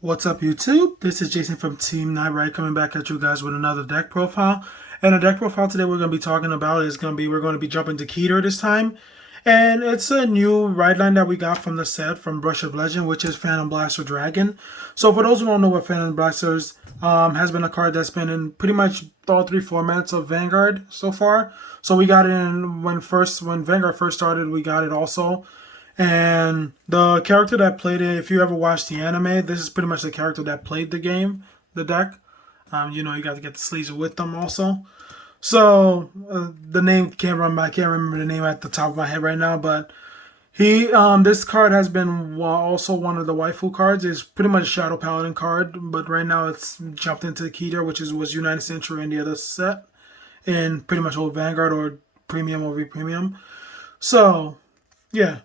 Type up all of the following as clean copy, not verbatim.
What's up, YouTube? This is Jason from Team Nightbright coming back at you guys with another deck profile. And the deck profile today we're going to be talking about is we're going to be jumping to Keter this time. And it's a new ride line that we got from the set from Brush of Legend, which is Phantom Blaster Dragon. So for those who don't know what Phantom Blasters has been a card that's been in pretty much all three formats of Vanguard so far. So we got it in when Vanguard first started, we got it also. And the character that played it, if you ever watched the anime, this is pretty much the character that played the game, the deck. You got to get the sleeves with them also. So the name I can't remember the name at the top of my head right now, but this card has been also one of the waifu cards. It's pretty much a Shadow Paladin card, but right now it's jumped into Keter, which was United Century in the other set, in pretty much old Vanguard or Premium or V-Premium. So yeah.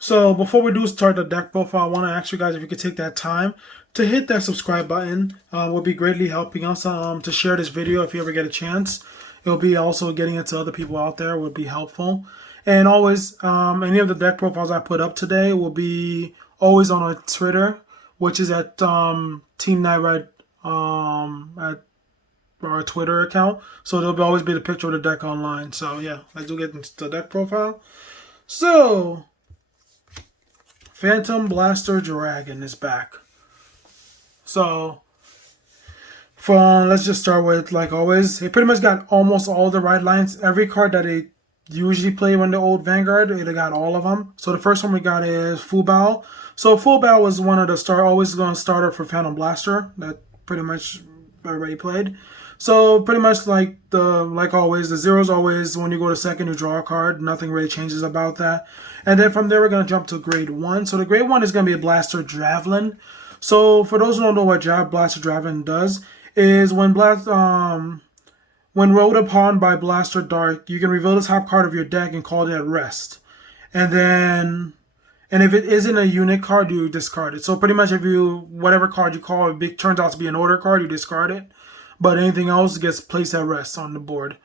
So before we do start the deck profile, I want to ask you guys if you could take that time to hit that subscribe button. Will be greatly helping us to share this video if you ever get a chance. It'll be also getting it to other people out there would be helpful. And always, any of the deck profiles I put up today will be always on our Twitter, which is at Team Nightbright at our Twitter account. So there'll always be the picture of the deck online. So yeah, let's do get into the deck profile. So Phantom Blaster Dragon is back. So, let's just start with, like always, it pretty much got almost all the ride lines. Every card that they usually play when the old Vanguard, it got all of them. So the first one we got is Full Bao. So Full Bao was one of the always going to starter for Phantom Blaster that pretty much everybody played. So pretty much like always, the zero's always when you go to second, you draw a card. Nothing really changes about that. And then from there, we're going to jump to grade 1. So the grade 1 is going to be a Blaster Javelin. So for those who don't know what Blaster Javelin does, is when rolled upon by Blaster Dark, you can reveal the top card of your deck and call it at rest. And if it isn't a unit card, you discard it. So pretty much whatever card you call, it turns out to be an order card, you discard it. But anything else gets placed at rest on the board.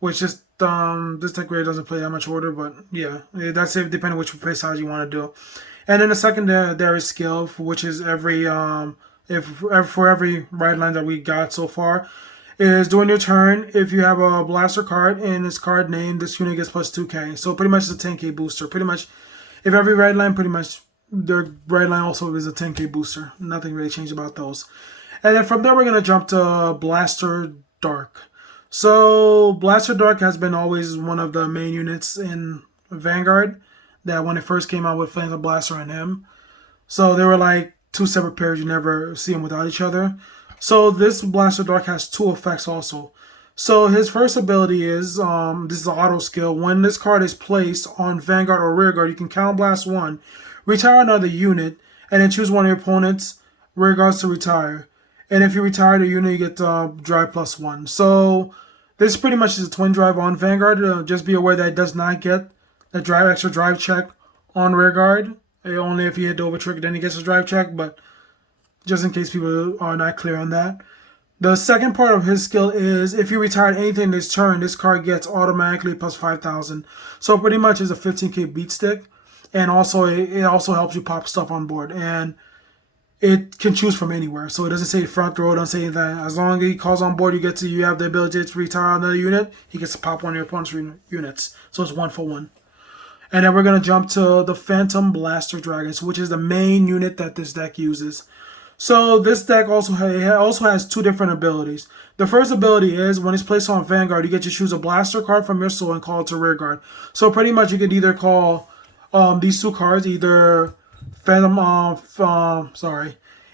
Which is, this deck really doesn't play that much order, but yeah, that's it, depending on which play size you want to do. And then the secondary skill, which is for every ride line that we got so far, is during your turn, if you have a blaster card in this card name, this unit gets plus 2k. So pretty much it's a 10k booster. Pretty much, if every ride line, pretty much, the ride line also is a 10k booster. Nothing really changed about those. And then from there, we're going to jump to Blaster Dark. So Blaster Dark has been always one of the main units in Vanguard that when it first came out with Phantom Blaster and him. So they were like two separate pairs. You never see them without each other. So this Blaster Dark has two effects also. So his first ability is, this is an auto skill. When this card is placed on Vanguard or Rearguard, you can Counter Blast 1, retire another unit, and then choose one of your opponent's Rearguards to retire. And if you retire the unit, you get drive plus 1. So this pretty much is a twin drive on Vanguard. Just be aware that it does not get a extra drive check on Rearguard. Only if you hit the over trigger, then he gets a drive check. But just in case people are not clear on that. The second part of his skill is if you retire anything this turn, this card gets automatically plus 5,000. So pretty much is a 15k beat stick. And also it also helps you pop stuff on board. And it can choose from anywhere. So it doesn't say front row, it doesn't say that. As long as he calls on board, you have the ability to retire another unit. He gets to pop one of your opponent's units. So it's 1 for 1. And then we're going to jump to the Phantom Blaster Dragons, which is the main unit that this deck uses. So this deck also has two different abilities. The first ability is when it's placed on Vanguard, you get to choose a blaster card from your soul and call it to Rearguard. So pretty much you could either call these two cards, either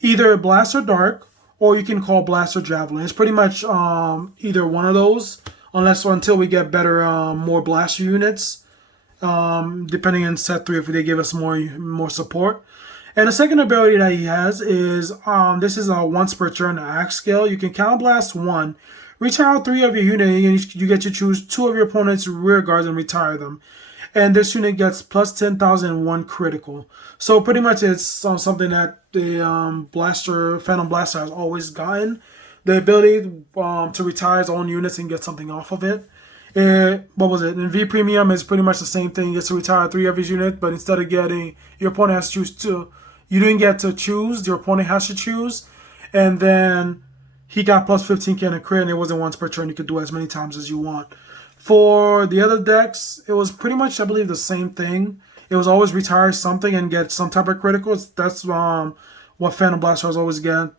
either Blaster Dark or you can call Blaster Javelin. It's pretty much either one of those, until we get better, more blaster units, depending on set 3 if they give us more support. And the second ability that he has is this is a once per turn axe skill. You can Counter Blast 1, retire 3 of your unit, and you get to choose 2 of your opponent's rear guards and retire them. And this unit gets plus 10,001 critical. So pretty much it's something that the Phantom Blaster has always gotten. The ability to retire his own units and get something off of it. What was it? In V Premium is pretty much the same thing. He gets to retire 3 of his units, but instead of getting, your opponent has to choose 2. You didn't get to choose. Your opponent has to choose. And then he got plus 15k in a crit, and it wasn't once per turn. You could do as many times as you want. For the other decks, it was pretty much, I believe, the same thing. It was always retire something and get some type of criticals. That's what Phantom Blaster was always getting.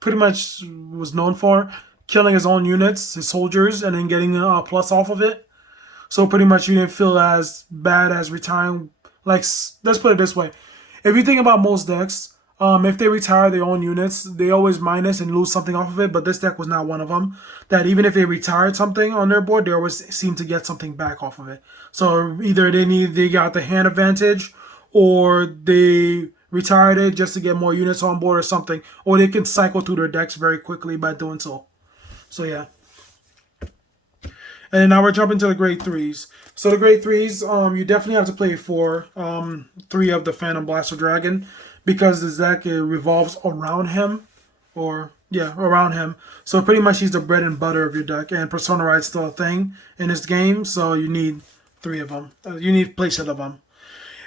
Pretty much was known for killing his own units, his soldiers, and then getting a plus off of it. So pretty much you didn't feel as bad as retiring. Like, let's put it this way. If you think about most decks, if they retire their own units, they always minus and lose something off of it. But this deck was not one of them. That even if they retired something on their board, they always seem to get something back off of it. So either they got the hand advantage, or they retired it just to get more units on board or something. Or they can cycle through their decks very quickly by doing so. So yeah. And now we're jumping to the grade 3s. So the grade 3s, you definitely have to play 3 of the Phantom Blaster Dragon, because this deck revolves around him, around him. So pretty much he's the bread and butter of your deck, and Persona Ride's still a thing in this game, so you need 3 of them. You need playset of them.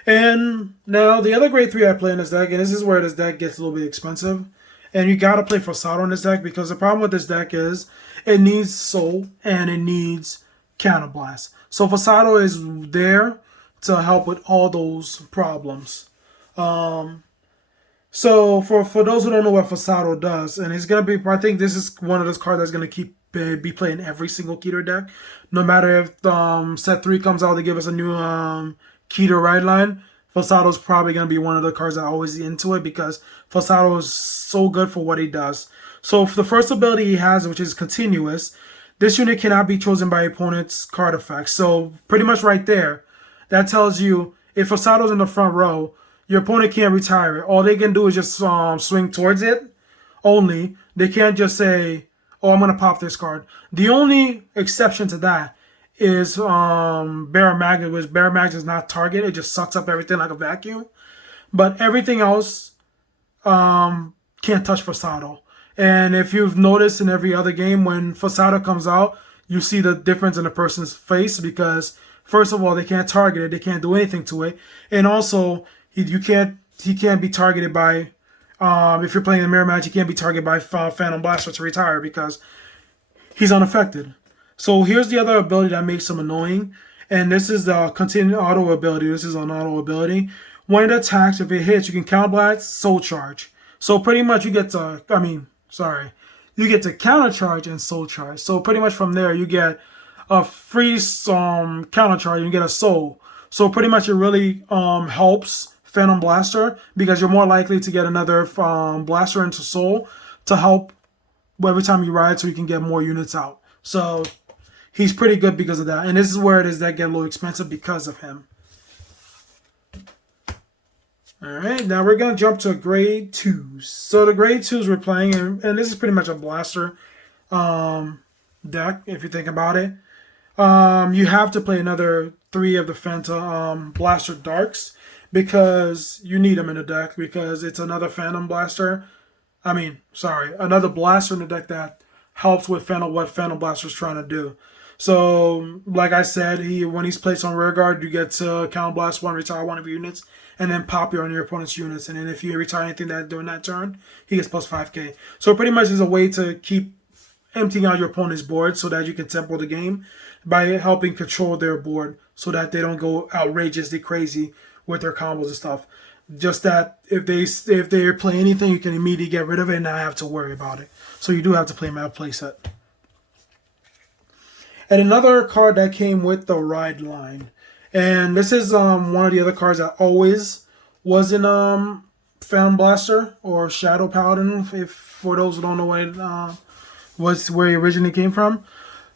And now the other grade 3 I play in this deck, and this is where this deck gets a little bit expensive, and you gotta play Fosato in this deck, because the problem with this deck is it needs Soul and it needs Counterblast. So Fosato is there to help with all those problems. So for those who don't know what Fosato does, and it's gonna be, I think this is one of those cards that's gonna be playing every single keter deck. No matter if set 3 comes out, they give us a new keter ride line. Fosato's probably gonna be one of the cards that always into it, because Fosato is so good for what he does. So for the first ability he has, which is continuous, this unit cannot be chosen by opponent's card effects. So pretty much right there, that tells you if Fosato's in the front row, your opponent can't retire it. All they can do is just swing towards it only. They can't just say, oh, I'm going to pop this card. The only exception to that is Barra Magnet, which Barra Magnet does not target. It just sucks up everything like a vacuum. But everything else can't touch Fosato. And if you've noticed in every other game, when Fosato comes out, you see the difference in a person's face, because first of all, they can't target it, they can't do anything to it, and also he can't be targeted by if you're playing the mirror match, he can't be targeted by Phantom Blaster to retire, because he's unaffected. So here's the other ability that makes him annoying, and this is the continued auto ability. This is an auto ability. When it attacks, if it hits, you can counterblast, soul charge. So pretty much you get to, you get to counter charge and soul charge. So pretty much from there you get a free counter charge and you get a soul. So pretty much it really helps Phantom Blaster, because you're more likely to get another blaster into soul to help every time you ride, so you can get more units out. So he's pretty good because of that. And this is where it is that get a little expensive because of him. Alright, now we're going to jump to grade 2s. So the grade 2s we're playing, and this is pretty much a blaster deck, if you think about it. You have to play another 3 of the Phantom Blaster Darks, because you need them in the deck, because it's another Phantom Blaster. Another blaster in the deck that helps with what Phantom Blaster is trying to do. So, like I said, when he's placed on rear guard, you get to counterblast 1, retire 1 of your units, and then pop on your opponent's units. And then if you retire anything during that turn, he gets plus 5k. So pretty much is a way to keep emptying out your opponent's board, so that you can tempo the game by helping control their board, so that they don't go outrageously crazy with their combos and stuff. Just that if they play anything, you can immediately get rid of it and not have to worry about it. So you do have to play him out of playset. And another card that came with the ride line, and this is one of the other cards that always was in Phantom Blaster or Shadow Paladin, if for those who don't know what it was, where it originally came from.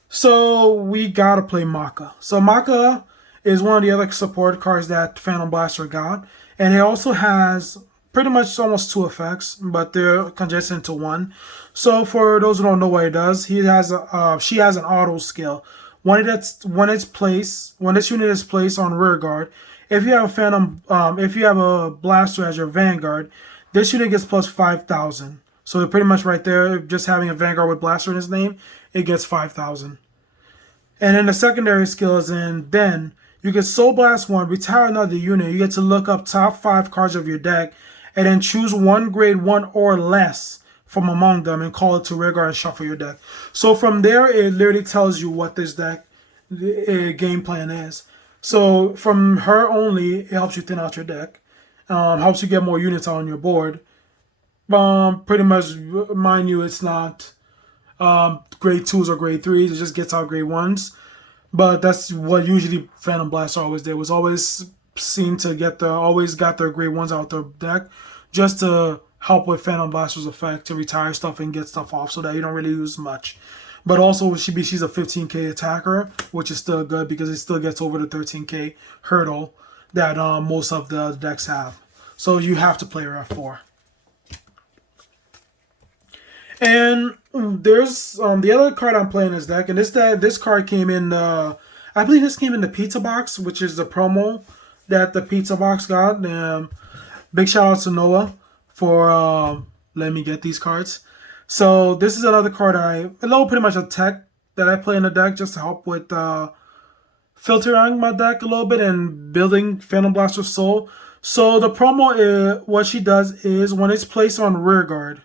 So we gotta play Maka. So Maka is one of the other support cards that Phantom Blaster got, and it also has pretty much almost 2 effects, but they're congested into 1. So for those who don't know what it does, she has an auto skill. When this unit is placed on rear guard, if you have a blaster as your vanguard, this unit gets plus 5,000. So pretty much right there, just having a vanguard with blaster in his name, it gets 5,000. And then the secondary skill is then you get Soul Blast 1, retire another unit. You get to look up top 5 cards of your deck and then choose one grade 1 or less from among them and call it to rear guard and shuffle your deck. So from there, it literally tells you what this deck game plan is. So from her only, it helps you thin out your deck, helps you get more units on your board. Pretty much, mind you, it's not grade 2s or grade 3s. It just gets out grade 1s. But that's what usually Phantom Blaster always did. Was always seem to always got their grade 1s out their deck, just to help with Phantom Blaster's effect to retire stuff and get stuff off, so that you don't really lose much. But also she's a 15k attacker, which is still good because it still gets over the 13k hurdle that most of the decks have. So you have to play her at 4. And there's the other card I'm playing this deck, and this card came in I believe this came in the pizza box, which is the promo that the pizza box got. Big shout out to Noah for letting me get these cards. So this is another card pretty much a tech that I play in the deck just to help with filtering my deck a little bit and building Phantom Blaster Soul. So the promo what she does is when it's placed on rear guard.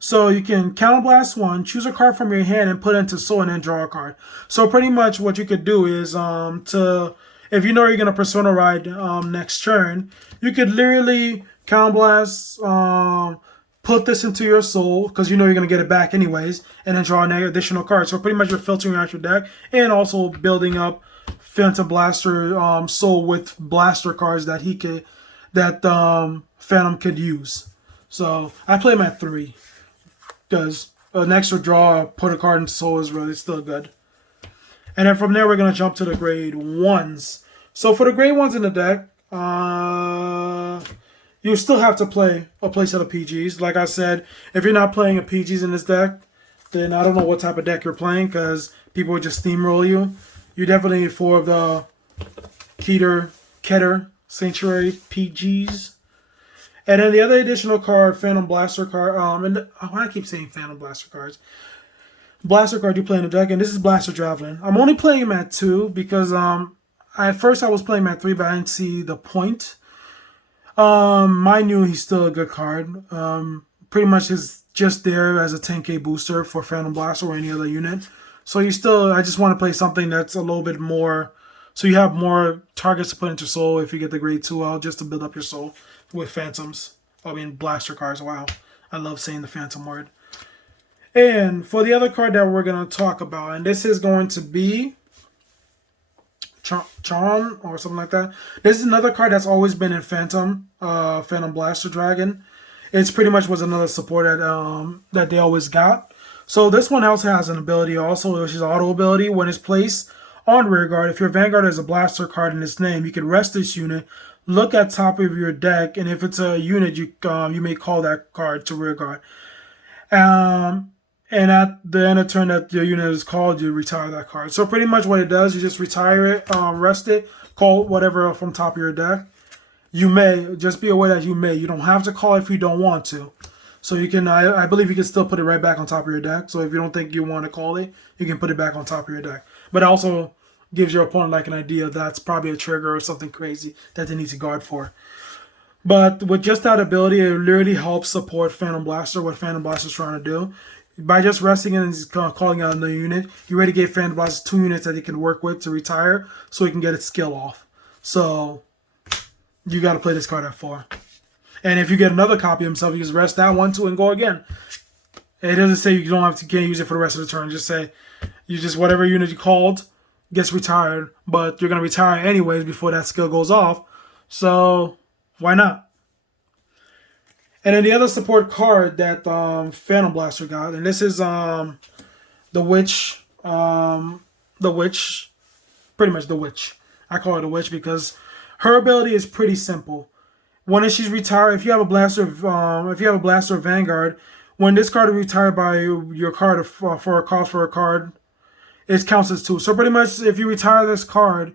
So you can counterblast 1, choose a card from your hand and put it into Soul and then draw a card. So pretty much what you could do is if you know you're gonna Persona Ride next turn, you could literally counterblast, put this into your Soul because you know you're gonna get it back anyways, and then draw an additional card. So pretty much you're filtering out your deck and also building up Phantom Blaster Soul with blaster cards that Phantom could use. So I play him at 3. Because an extra draw, put a card in Soul is really still good. And then from there, we're going to jump to the grade 1s. So for the grade 1s in the deck, you still have to play a playset of PGs. Like I said, if you're not playing a PGs in this deck, then I don't know what type of deck you're playing because people would just steamroll you. You definitely need 4 of the keter Sanctuary PGs. And then the other additional card, Phantom Blaster card, I keep saying Phantom Blaster cards. Blaster card you play in the deck, and this is Blaster Javelin. I'm only playing him at 2 because at first I was playing him at 3, but I didn't see the point. Mind you, he's still a good card. Pretty much is just there as a 10k booster for Phantom Blaster or any other unit. So I just want to play something that's a little bit more, so you have more targets to put into Soul if you get the grade 2 out, just to build up your Soul with Phantoms. Blaster cards. Wow. I love saying the Phantom word. And for the other card that we're going to talk about, and this is going to be Charm or something like that. This is another card that's always been in Phantom Blaster Dragon. It's pretty much was another support that they always got. So this one also has an ability also, which is auto ability. When it's placed on rear guard, if your Vanguard has a blaster card in its name, you can rest this unit, look at top of your deck, and if it's a unit, you may call that card to rear guard. And at the end of turn that your unit is called, you retire that card. So pretty much what it does, you just retire it, rest it, call whatever from top of your deck. You may, just be aware that you may. You don't have to call it if you don't want to. So you can, I believe you can still put it right back on top of your deck. So if you don't think you want to call it, you can put it back on top of your deck. But it also gives your opponent like an idea that's probably a trigger or something crazy that they need to guard for. But with just that ability, it literally helps support Phantom Blaster, what Phantom Blaster is trying to do. By just resting it and calling out another unit, you already gave Phantom Blaster 2 units that he can work with to retire so he can get its skill off. So you got to play this card at 4. And if you get another copy of himself, you just rest that one too and go again. It doesn't say you can't use it for the rest of the turn. Just say whatever unit you called gets retired, but you're gonna retire anyways before that skill goes off. So why not? And then the other support card that Phantom Blaster got, and this is the Witch. Pretty much the Witch. I call her the Witch because her ability is pretty simple. When she's retired, if you have a blaster Vanguard, when this card is retired by your card for a cost for a card, it counts as 2. So pretty much, if you retire this card,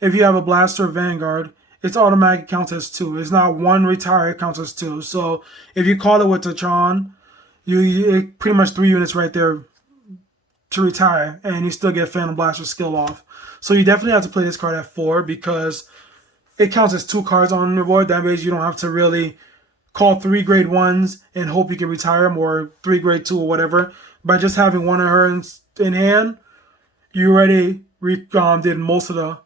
if you have a blaster Vanguard, it's automatically counts as 2. It's not 1 retire, it counts as 2. So if you call it with Tachon, it pretty much 3 units right there to retire, and you still get Phantom Blaster skill off. So you definitely have to play this card at 4 because it counts as 2 cards on your board. That means you don't have to really call 3 grade 1s and hope you can retire them, or 3 grade 2 or whatever. By just having one of her in hand, you already did most of the,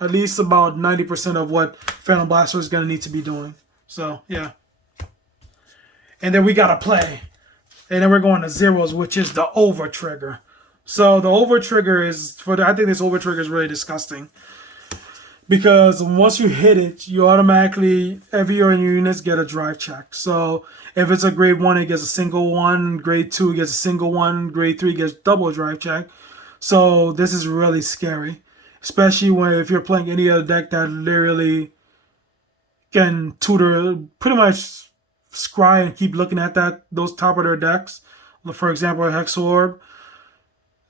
at least about 90% of what Phantom Blaster is going to need to be doing. So, yeah. And then we got to play. And then we're going to zeros, which is the over trigger. So the over trigger is, I think this over trigger is really disgusting. Because once you hit it, you automatically, every year in your units get a drive check. So if it's a grade 1, it gets a single one. Grade 2, it gets a single one. Grade 3 gets double drive check. So this is really scary. Especially if you're playing any other deck that literally can tutor, pretty much scry and keep looking at those top of their decks. For example, a Hex Orb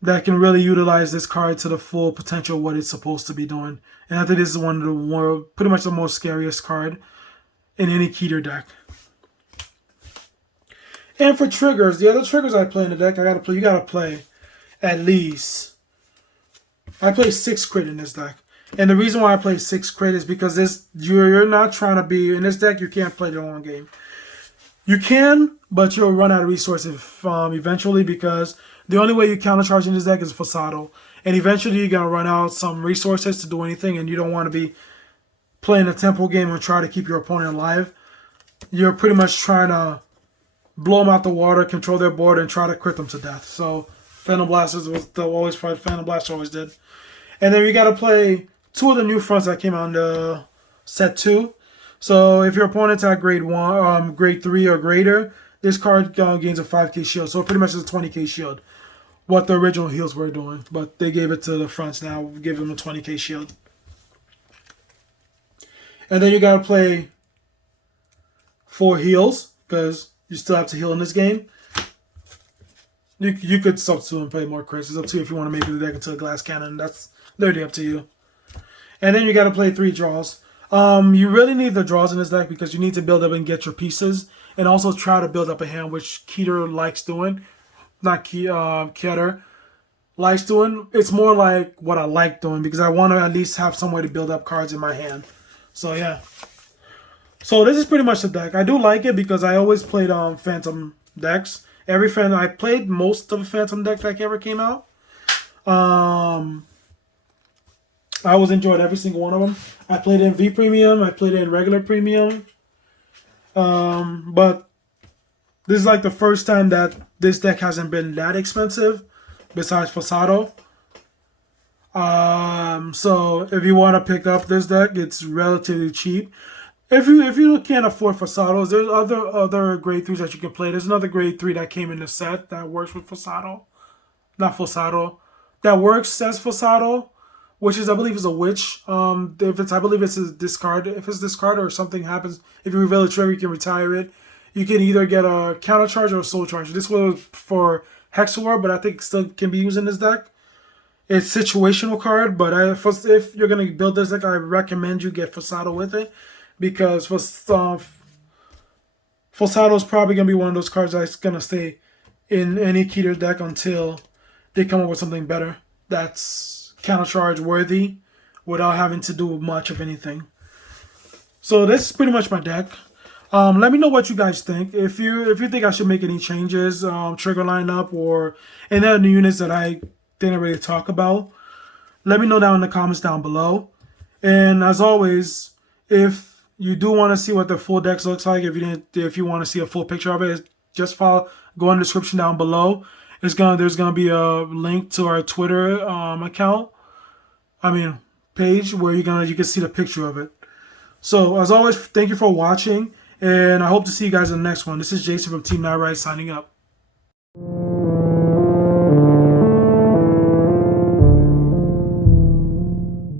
that can really utilize this card to the full potential of what it's supposed to be doing. And I think this is one of the pretty much the most scariest card in any keter deck. And for triggers, the other triggers I play in the deck, you gotta play at least. I play 6 crit in this deck. And the reason why I play 6 crit is because you're not trying to be in this deck, you can't play the long game. You can, but you'll run out of resources eventually, because the only way you countercharge in this deck is Fasado. And eventually you're going to run out some resources to do anything, and you don't want to be playing a tempo game and try to keep your opponent alive. You're pretty much trying to blow them out the water, control their board, and try to crit them to death. So Phantom Blasters was always fight. Phantom Blaster always did. And then you got to play 2 of the new fronts that came out in the set 2. So if your opponent's at grade 1, grade 3 or greater, this card gains a 5k shield. So pretty much it's a 20k shield. What the original heals were doing. But they gave it to the fronts now. Give them a 20k shield. And then you got to play 4 heals, because you still have to heal in this game. You could substitute and play more crits. It's up to you if you want to make the deck into a glass cannon. That's literally up to you. And then you got to play 3 draws. You really need the draws in this deck because you need to build up and get your pieces, and also try to build up a hand, which Keter likes doing. Not Keter likes doing. It's more like what I like doing, because I want to at least have some way to build up cards in my hand. So yeah. So this is pretty much the deck. I do like it because I always played Phantom decks. I played most of the Phantom deck that ever came out. I always enjoyed every single one of them. I played in V Premium. I played in regular Premium. But this is like the first time that this deck hasn't been that expensive, besides Fasado. So if you want to pick up this deck, it's relatively cheap. If you can't afford Fasados, there's other grade 3s that you can play. There's another grade 3 that came in the set that works with Fasado. Not Fasado. That works as Fasado, which is, I believe, is a witch. I believe it's a discard. If it's discard or something happens, if you reveal a trigger, you can retire it. You can either get a counter charge or a soul charge. This was for Hexor, but I think it still can be used in this deck. It's situational card, but if you're gonna build this deck, I recommend you get Fasado with it, because Fasado is probably gonna be one of those cards that's gonna stay in any Keter deck until they come up with something better that's counter charge worthy without having to do much of anything. So this is pretty much my deck. Let me know what you guys think. If you think I should make any changes, trigger lineup, or any other units that I didn't really talk about, let me know down in the comments down below. And as always, if you do want to see what the full deck looks like, if you want to see a full picture of it, just go in the description down below. There's gonna be a link to our Twitter page where you can see the picture of it. So as always, thank you for watching, and I hope to see you guys in the next one. This is Jason from Team Night Ride signing up.